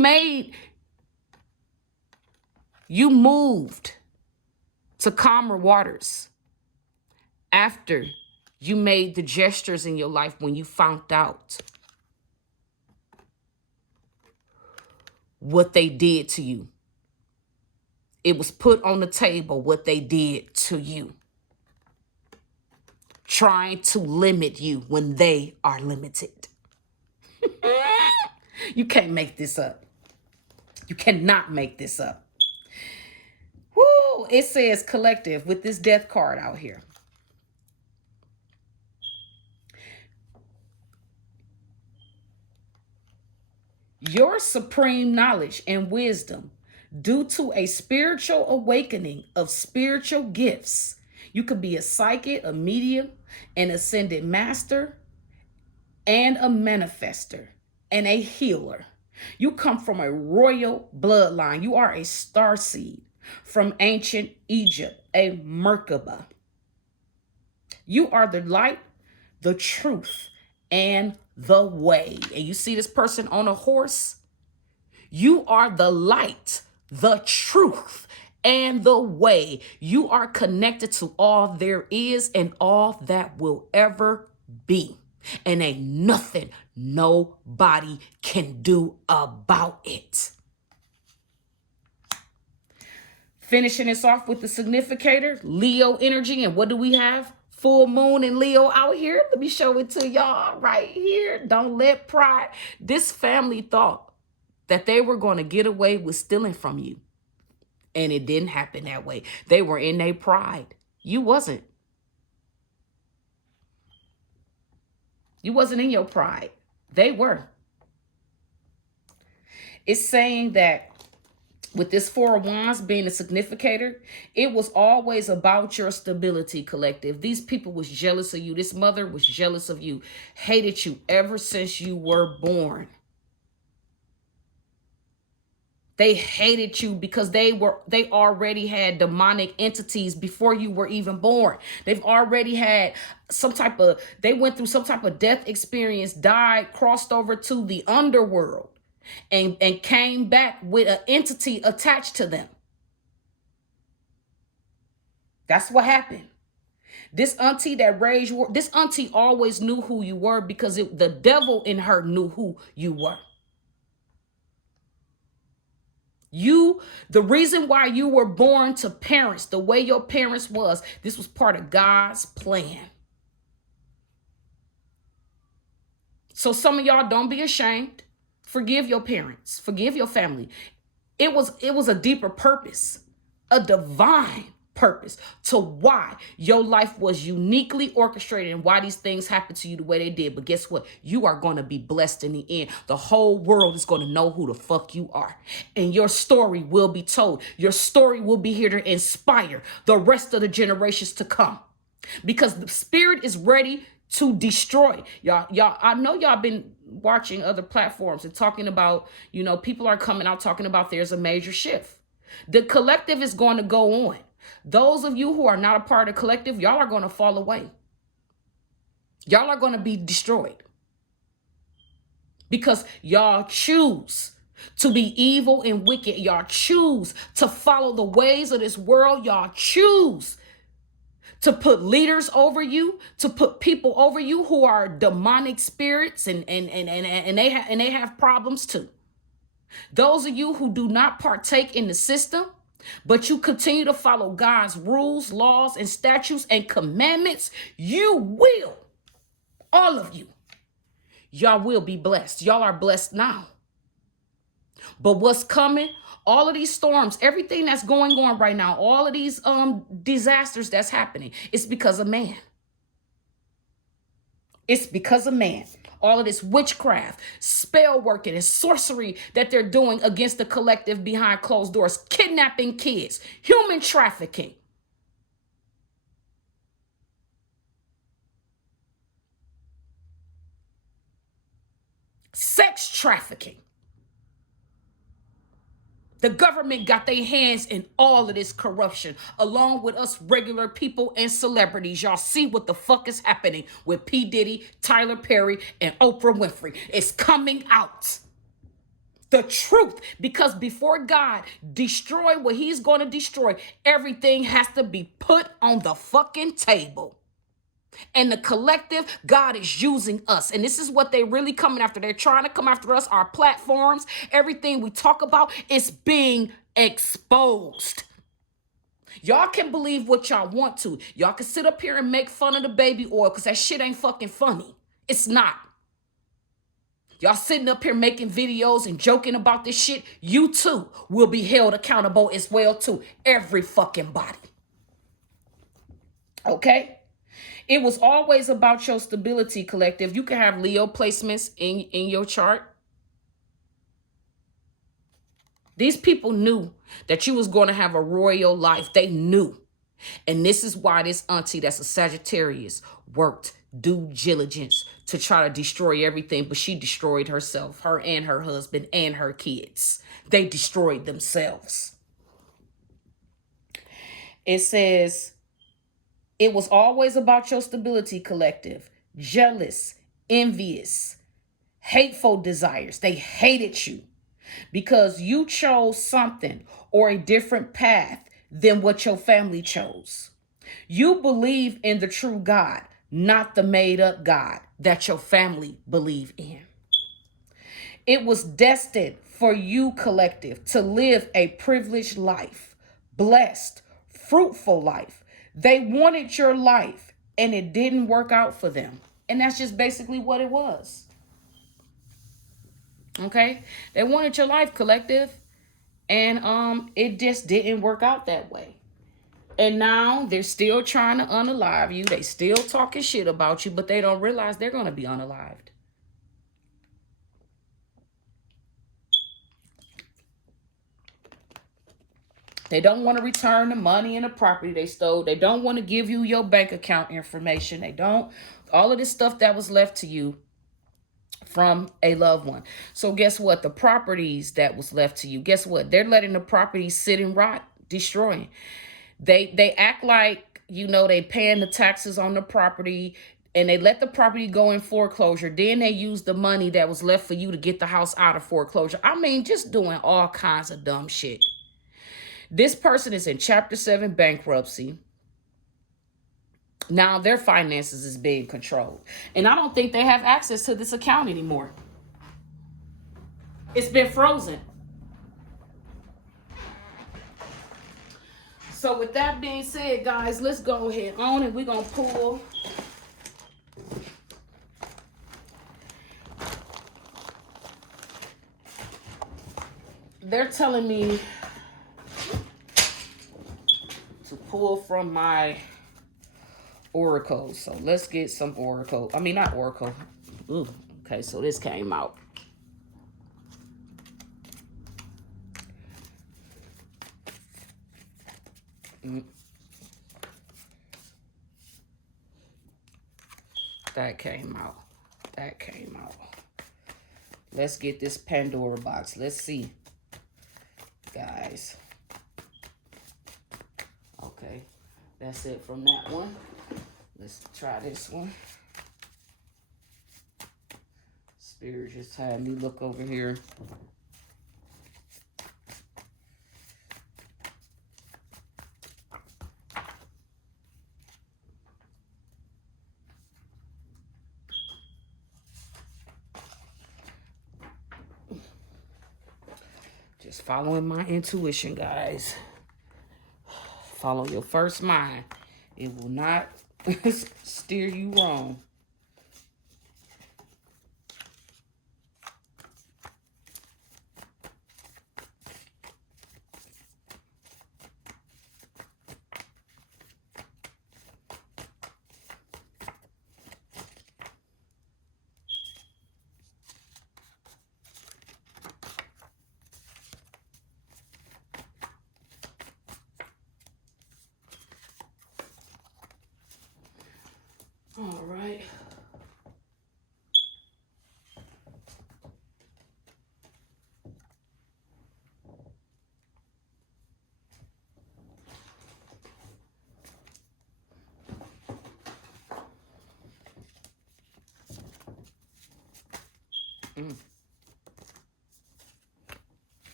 moved to calmer waters after you made the gestures in your life when you found out what they did to you. It was put on the table what they did to you. Trying to limit you when they are limited. You can't make this up. You cannot make this up. Woo! It says collective with this death card out here. Your supreme knowledge and wisdom due to a spiritual awakening of spiritual gifts. You could be a psychic, a medium, an ascended master, and a manifester, and a healer. You come from a royal bloodline. You are a starseed from ancient Egypt, a Merkaba. You are the light, the truth, and the way. And you see this person on a horse? You are the light, the truth, and the way. You are connected to all there is and all that will ever be. And ain't nothing nobody can do about it. Finishing this off with the significator, Leo energy. And what do we have? Full moon and Leo out here. Let me show it to y'all right here. Don't let pride. This family thought that they were going to get away with stealing from you. And it didn't happen that way. They were in their pride. You wasn't. You wasn't in your pride. They were. It's saying that with this Four of Wands being a significator, it was always about your stability, collective. These people was jealous of you. This mother was jealous of you, hated you ever since you were born. They hated you because they already had demonic entities before you were even born. They've already had they went through some type of death experience, died, crossed over to the underworld, and came back with an entity attached to them. That's what happened. This auntie that raised war, this auntie always knew who you were because the devil in her knew who you were. The reason why you were born to parents the way your parents was, this was part of God's plan. So some of y'all, don't be ashamed. Forgive your parents. Forgive your family. It was a deeper purpose, a divine purpose, to why your life was uniquely orchestrated and why these things happened to you the way they did. But guess what? You are going to be blessed in the end. The whole world is going to know who the fuck you are. And your story will be told. Your story will be here to inspire the rest of the generations to come. Because the spirit is ready to destroy. Y'all, I know y'all been watching other platforms and talking about, people are coming out talking about there's a major shift. The collective is going to go on. Those of you who are not a part of the collective, y'all are going to fall away. Y'all are going to be destroyed. Because y'all choose to be evil and wicked. Y'all choose to follow the ways of this world. Y'all choose to put leaders over you, to put people over you who are demonic spirits and they have problems too. Those of you who do not partake in the system, but you continue to follow God's rules, laws, and statutes and commandments, you will, all of you, y'all will be blessed. Y'all are blessed now. But what's coming, all of these storms, everything that's going on right now, all of these disasters that's happening, it's because of man. It's because of man. All of this witchcraft, spell working, and sorcery that they're doing against the collective behind closed doors, kidnapping kids, human trafficking. Sex trafficking. The government got their hands in all of this corruption, along with us regular people and celebrities. Y'all see what the fuck is happening with P. Diddy, Tyler Perry, and Oprah Winfrey. It's coming out. The truth, because before God destroy what he's going to destroy, everything has to be put on the fucking table. And the collective, God is using us. And this is what they really coming after. They're trying to come after us, our platforms. Everything we talk about is being exposed. Y'all can believe what y'all want to. Y'all can sit up here and make fun of the baby oil because that shit ain't fucking funny. It's not. Y'all sitting up here making videos and joking about this shit. You too will be held accountable as well too. Every fucking body. Okay? It was always about your stability, collective. You can have Leo placements in your chart. These people knew that you was going to have a royal life. They knew. And this is why this auntie that's a Sagittarius worked due diligence to try to destroy everything. But she destroyed herself, her and her husband and her kids. They destroyed themselves. It says, it was always about your stability, collective. Jealous, envious, hateful desires. They hated you because you chose something or a different path than what your family chose. You believe in the true God, not the made up God that your family believe in. It was destined for you, collective, to live a privileged life, blessed, fruitful life. They wanted your life and it didn't work out for them. And that's just basically what it was. Okay? They wanted your life, collective. And it just didn't work out that way. And now they're still trying to unalive you. They still talking shit about you, but they don't realize they're going to be unalived. They don't want to return the money and the property they stole. They don't want to give you your bank account information. They don't. All of this stuff that was left to you from a loved one. So guess what? The properties that was left to you, guess what? They're letting the properties sit and rot, destroying. They act like, they paying the taxes on the property and they let the property go in foreclosure. Then they use the money that was left for you to get the house out of foreclosure. I mean, just doing all kinds of dumb shit. This person is in Chapter 7 bankruptcy. Now their finances is being controlled. And I don't think they have access to this account anymore. It's been frozen. So with that being said, guys, let's go ahead on and we're going to pull they're telling me to pull from my Oracle. So let's get some Oracle. I mean, not Oracle. Ooh, okay, so this came out. That came out. That came out. Let's get this Pandora box. Let's see, guys. Okay, that's it from that one. Let's try this one. Spirit just had me look over here. Just following my intuition, guys. Follow your first mind. It will not steer you wrong. All right. Mm.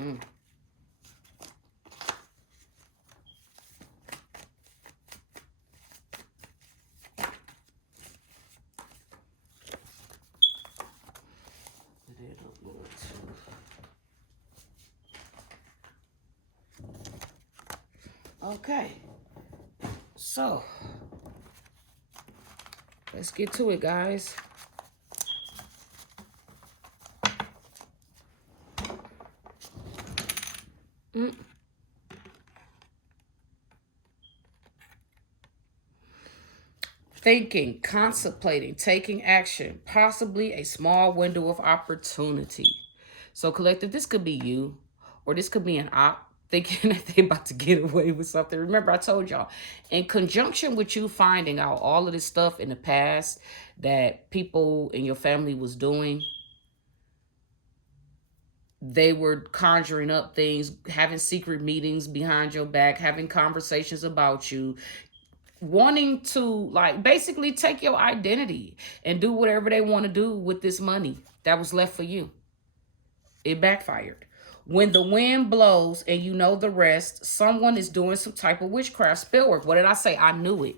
Mm. Okay, so let's get to it, guys. Thinking, contemplating, taking action, possibly a small window of opportunity. So collective, this could be you, or this could be an op thinking that they about to get away with something. Remember, I told y'all, in conjunction with you finding out all of this stuff in the past that people in your family was doing, they were conjuring up things, having secret meetings behind your back, having conversations about you, wanting to like basically take your identity and do whatever they want to do with this money that was left for you. It backfired. When the wind blows and you know the rest, someone is doing some type of witchcraft spell work. What did I say? I knew it.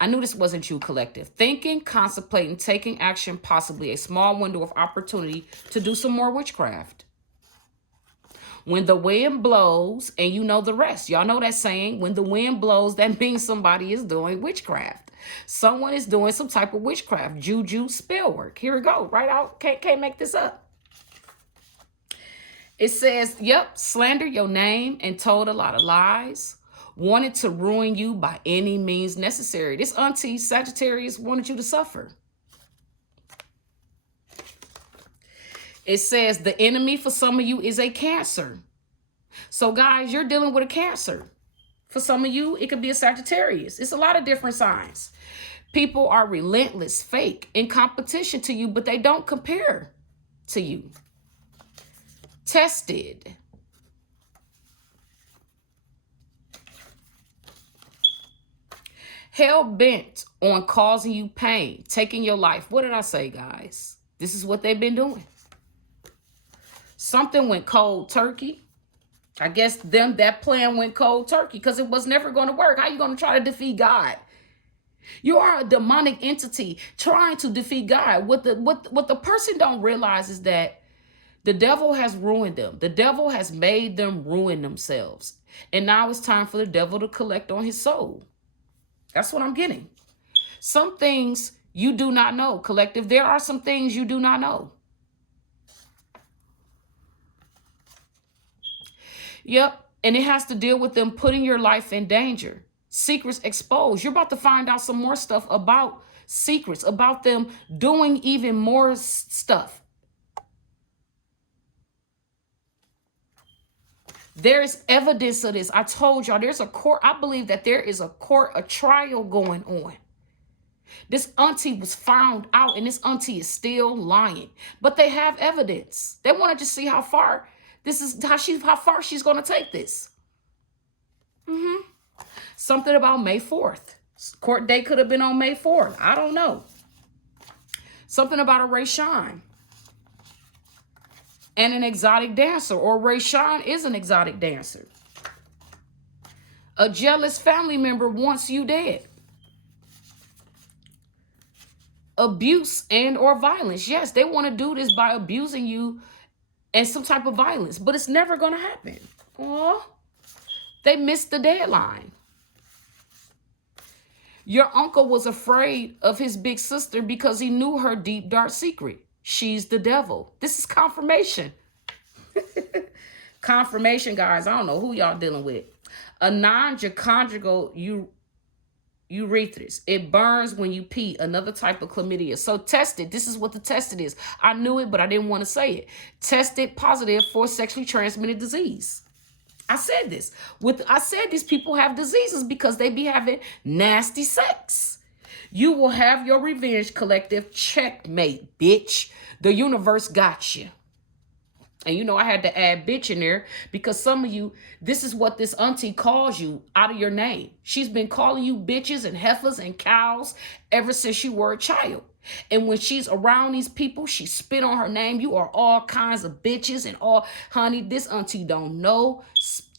I knew this wasn't you, collective. Thinking, contemplating, taking action, possibly a small window of opportunity to do some more witchcraft. When the wind blows and you know the rest. Y'all know that saying, when the wind blows, that means somebody is doing witchcraft. Someone is doing some type of witchcraft, juju, spell work. Here we go, right out. Can't make this up. It says, yep, slander your name and told a lot of lies. Wanted to ruin you by any means necessary. This auntie Sagittarius wanted you to suffer. It says the enemy for some of you is a Cancer. So guys, you're dealing with a Cancer. For some of you, it could be a Sagittarius. It's a lot of different signs. People are relentless, fake, in competition to you, but they don't compare to you. Tested. Hell bent on causing you pain, taking your life. What did I say, guys? This is what they've been doing. Something went cold turkey. I guess that plan went cold turkey because it was never going to work. How are you going to try to defeat God? You are a demonic entity trying to defeat God. What the person don't realize is that the devil has ruined them. The devil has made them ruin themselves. And now it's time for the devil to collect on his soul. That's what I'm getting. Some things you do not know, collective. There are some things you do not know. Yep. And it has to deal with them putting your life in danger. Secrets exposed. You're about to find out some more stuff about secrets, about them doing even more stuff. There's evidence of this. I told y'all there's a court. I believe that there is a trial going on. This auntie was found out, and this auntie is still lying. But they have evidence. They want to just see how far how far she's going to take this. Something about May 4th. Court date could have been on May 4th. I don't know. Something about a Ray Sean and an exotic dancer, or Ray Sean is an exotic dancer. A jealous family member wants you dead. Abuse and or violence. Yes, they want to do this by abusing you and some type of violence, but it's never going to happen. Oh, they missed the deadline. Your uncle was afraid of his big sister because he knew her deep, dark secret. She's the devil. This is confirmation. Confirmation, guys. I don't know who y'all dealing with. A non-conjugal urethris. It burns when you pee. Another type of chlamydia. So test it. This is what the test it is. I knew it, but I didn't want to say it. Test it positive for sexually transmitted disease. I said this. I said these people have diseases because they be having nasty sex. You will have your revenge, collective. Checkmate, bitch. The universe got you. And you know, I had to add bitch in there because some of you, this is what this auntie calls you out of your name. She's been calling you bitches and heifers and cows ever since you were a child. And when she's around these people, she spit on her name. You are all kinds of bitches and all, honey, this auntie don't know.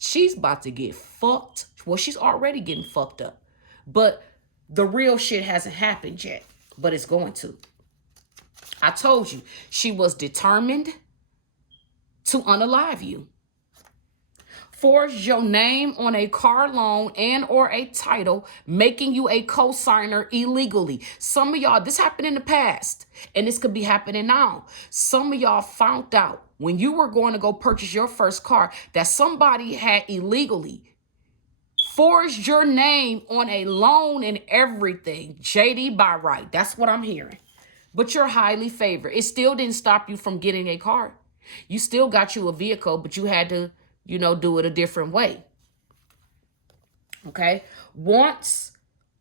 She's about to get fucked. Well, she's already getting fucked up. But the real shit hasn't happened yet, but it's going to. I told you, she was determined to unalive you. Forge your name on a car loan and or a title, making you a co-signer illegally. Some of y'all, this happened in the past, and this could be happening now. Some of y'all found out when you were going to go purchase your first car that somebody had illegally forged your name on a loan and everything. JD by right. That's what I'm hearing. But you're highly favored. It still didn't stop you from getting a car. You still got you a vehicle, but you had to, you know, do it a different way. Okay. Wants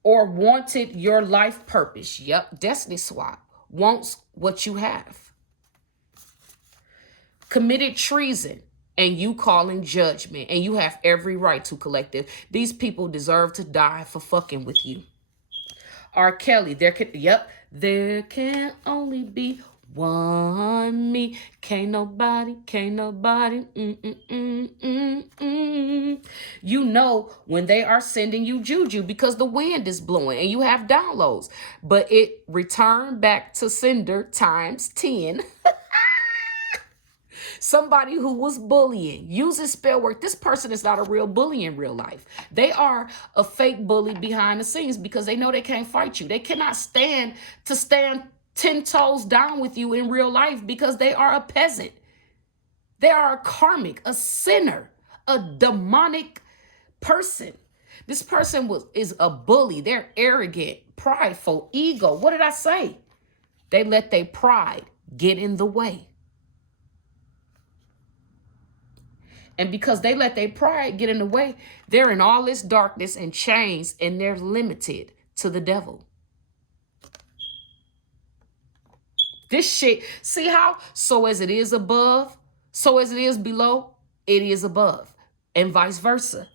or wanted your life purpose. Yep. Destiny swap. Wants what you have. Committed treason and you calling judgment. And you have every right to, collective. These people deserve to die for fucking with you. R. Kelly. There can only be one me. Can't nobody. You know when they are sending you juju because the wind is blowing and you have downloads, but it returned back to sender times 10. Somebody who was bullying uses spell work. This person is not a real bully in real life. They are a fake bully behind the scenes because they know they can't fight you. They cannot stand 10 toes down with you in real life because they are a peasant. They are a karmic, a sinner, a demonic person. This person is a bully. They're arrogant, prideful, ego. What did I say? They let their pride get in the way. And because they let their pride get in the way, they're in all this darkness and chains, and they're limited to the devil. This shit, see how? So as it is above, so as it is below, it is above. And vice versa.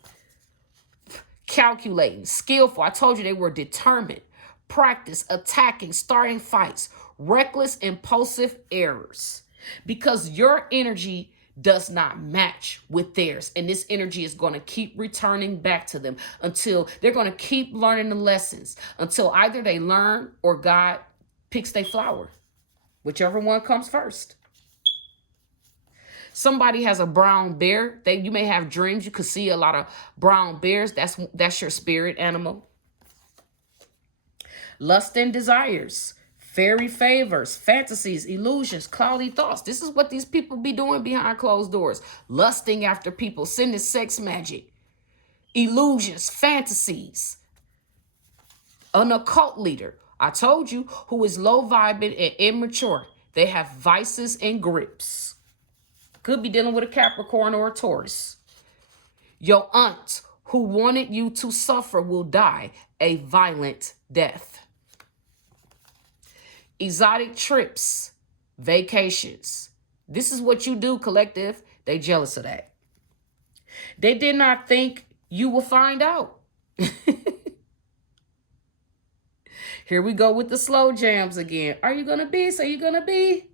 Calculating, skillful. I told you they were determined. Practice, attacking, starting fights. Reckless, impulsive errors. Because your energy does not match with theirs. And this energy is going to keep returning back to them until they're going to keep learning the lessons. Until either they learn or God picks their flower. Whichever one comes first. Somebody has a brown bear. You may have dreams. You could see a lot of brown bears. That's your spirit animal. Lust and desires. Fairy favors, fantasies, illusions, cloudy thoughts. This is what these people be doing behind closed doors. Lusting after people, sending sex magic, illusions, fantasies. An occult leader, I told you, who is low vibing and immature. They have vices and grips. Could be dealing with a Capricorn or a Taurus. Your aunt who wanted you to suffer will die a violent death. Exotic trips, vacations. This is what you do, collective. They jealous of that. They did not think you will find out. Here we go with the slow jams again. Are you going to be? So you going to be?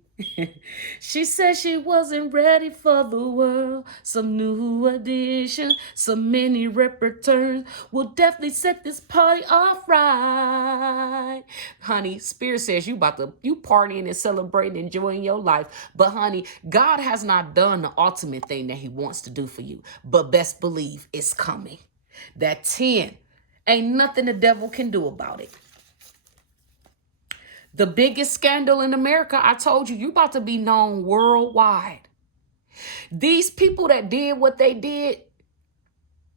She said she wasn't ready for the world. Some new addition, some mini repertoires will definitely set this party off right. Honey, Spirit says you partying and celebrating, enjoying your life. But honey, God has not done the ultimate thing that he wants to do for you. But best believe it's coming. That 10, ain't nothing the devil can do about it. The biggest scandal in America, I told you, you about to be known worldwide. These people that did what they did,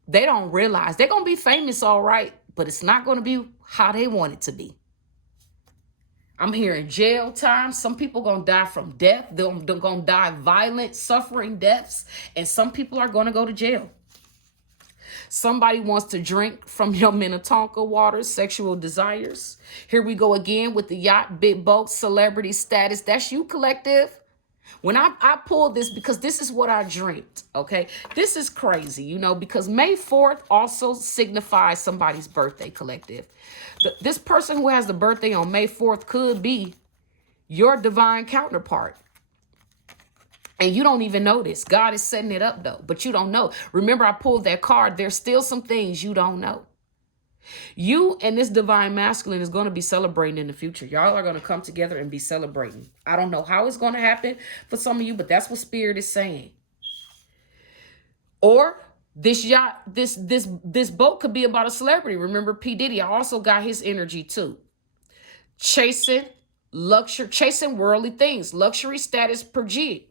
they don't realize they're going to be famous, all right, but it's not going to be how they want it to be. I'm hearing jail time. Some people going to die from death. They're going to die violent, suffering deaths, and some people are going to go to jail. Somebody wants to drink from your Minnetonka water, sexual desires. Here we go again with the yacht, big boat, celebrity status. That's you, collective. When I pulled this because this is what I dreamt, okay? This is crazy, you know, because May 4th also signifies somebody's birthday, collective. This person who has the birthday on May 4th could be your divine counterpart. And you don't even know this. God is setting it up, though, but you don't know. Remember, I pulled that card. There's still some things you don't know. You and this divine masculine is going to be celebrating in the future. Y'all are going to come together and be celebrating. I don't know how it's going to happen for some of you, but that's what Spirit is saying. Or this yacht, this boat could be about a celebrity. Remember, P. Diddy, I also got his energy, too. Chasing worldly things, luxury, status,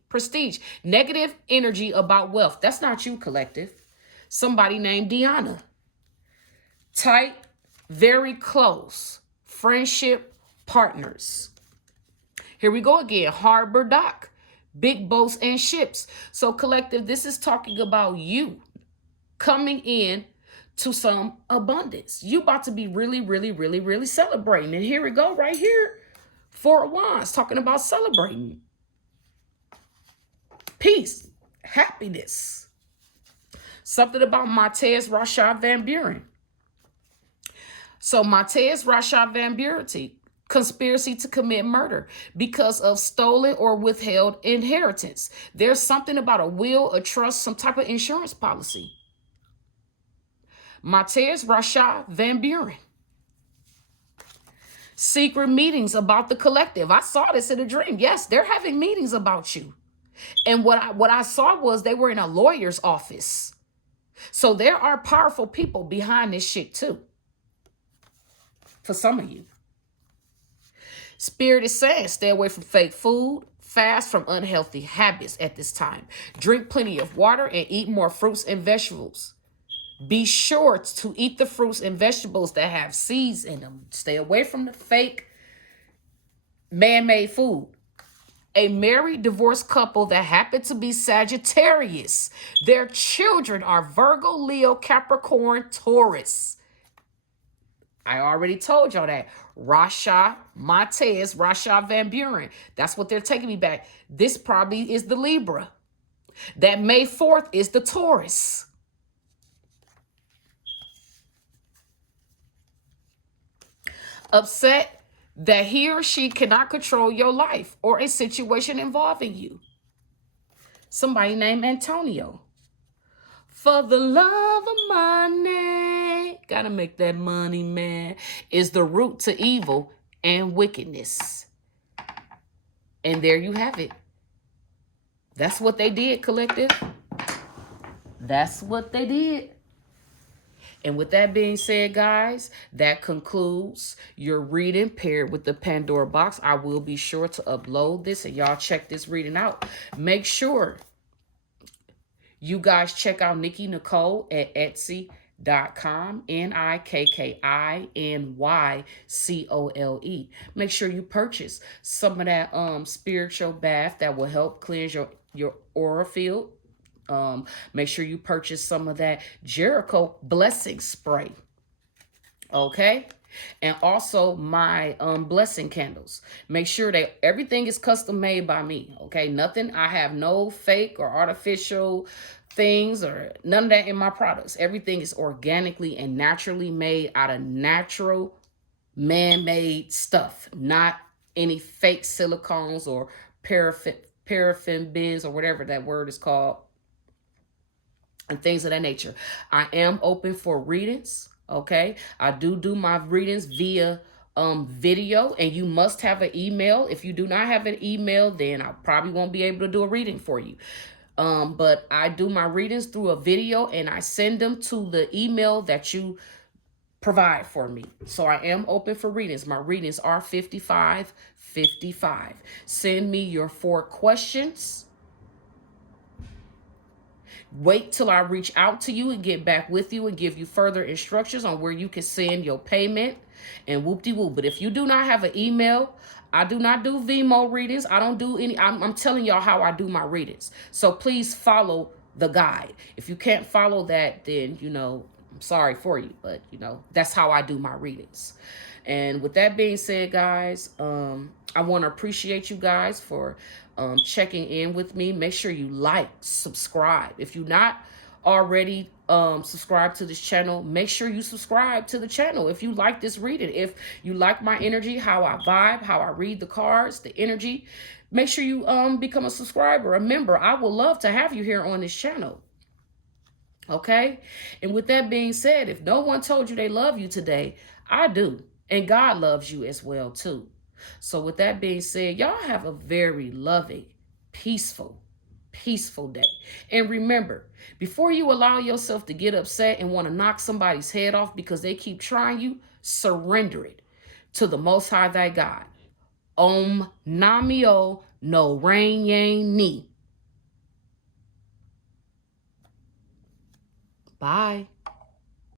prestige, negative energy about wealth. That's not you, collective. Somebody named Deanna. Tight, very close, friendship, partners. Here we go again. Harbor dock, big boats and ships. So collective, this is talking about you coming in to some abundance. You about to be really, really, really, really celebrating. And here we go right here. Four of Wands talking about celebrating. Peace, happiness. Something about Matez Rashad Van Buren. So Matez Rashad Van Buren, conspiracy to commit murder because of stolen or withheld inheritance. There's something about a will, a trust, some type of insurance policy. Matez Rashad Van Buren. Secret meetings about the collective. I saw this in a dream. Yes, they're having meetings about you. And what I saw was they were in a lawyer's office. So there are powerful people behind this shit too. For some of you. Spirit is saying stay away from fake food. Fast from unhealthy habits at this time. Drink plenty of water and eat more fruits and vegetables. Be sure to eat the fruits and vegetables that have seeds in them. Stay away from the fake man-made food. A married divorced couple that happen to be Sagittarius. Their children are Virgo, Leo, Capricorn, Taurus. I already told y'all that. Rashad Van Buren. That's what they're taking me back. This probably is the Libra. That May 4th is the Taurus. Upset that he or she cannot control your life or a situation involving you. Somebody named Antonio. For the love of money, gotta make that money, man, is the root to evil and wickedness. And there you have it. That's what they did, collective. That's what they did. And with that being said, guys, that concludes your reading paired with the Pandora box. I will be sure to upload this and y'all check this reading out. Make sure you guys check out Nikki Nicole at Etsy.com, NIKKINYCOLE. Make sure you purchase some of that spiritual bath that will help cleanse your aura field. Make sure you purchase some of that Jericho blessing spray. Okay. And also my blessing candles. Make sure that everything is custom made by me. Okay. Nothing. I have no fake or artificial things or none of that in my products. Everything is organically and naturally made out of natural man-made stuff. Not any fake silicones or paraffin bins or whatever that word is called, and things of that nature. I am open for readings. Okay. I do my readings via video, and you must have an email. If you do not have an email, then I probably won't be able to do a reading for you. But I do my readings through a video and I send them to the email that you provide for me. So I am open for readings. My readings are 55-55. Send me your 4 questions. Wait till I reach out to you and get back with you and give you further instructions on where you can send your payment and whoop-de-whoop. But if you do not have an email, I do not do Vimo readings. I don't do any. I'm telling y'all how I do my readings. So please follow the guide. If you can't follow that, then, I'm sorry for you. But, that's how I do my readings. And with that being said, guys, I want to appreciate you guys for checking in with me. Make sure you like, subscribe. If you're not already subscribed to this channel, make sure you subscribe to the channel. If you like this reading, if you like my energy, how I vibe, how I read the cards, the energy, make sure you become a subscriber, a member. I would love to have you here on this channel. Okay? And with that being said, if no one told you they love you today, I do. And God loves you as well, too. So with that being said, y'all have a very loving, peaceful day. And remember, before you allow yourself to get upset and want to knock somebody's head off because they keep trying you, surrender it to the Most High thy God. Om Namyo No Rain Yang Ni. Bye.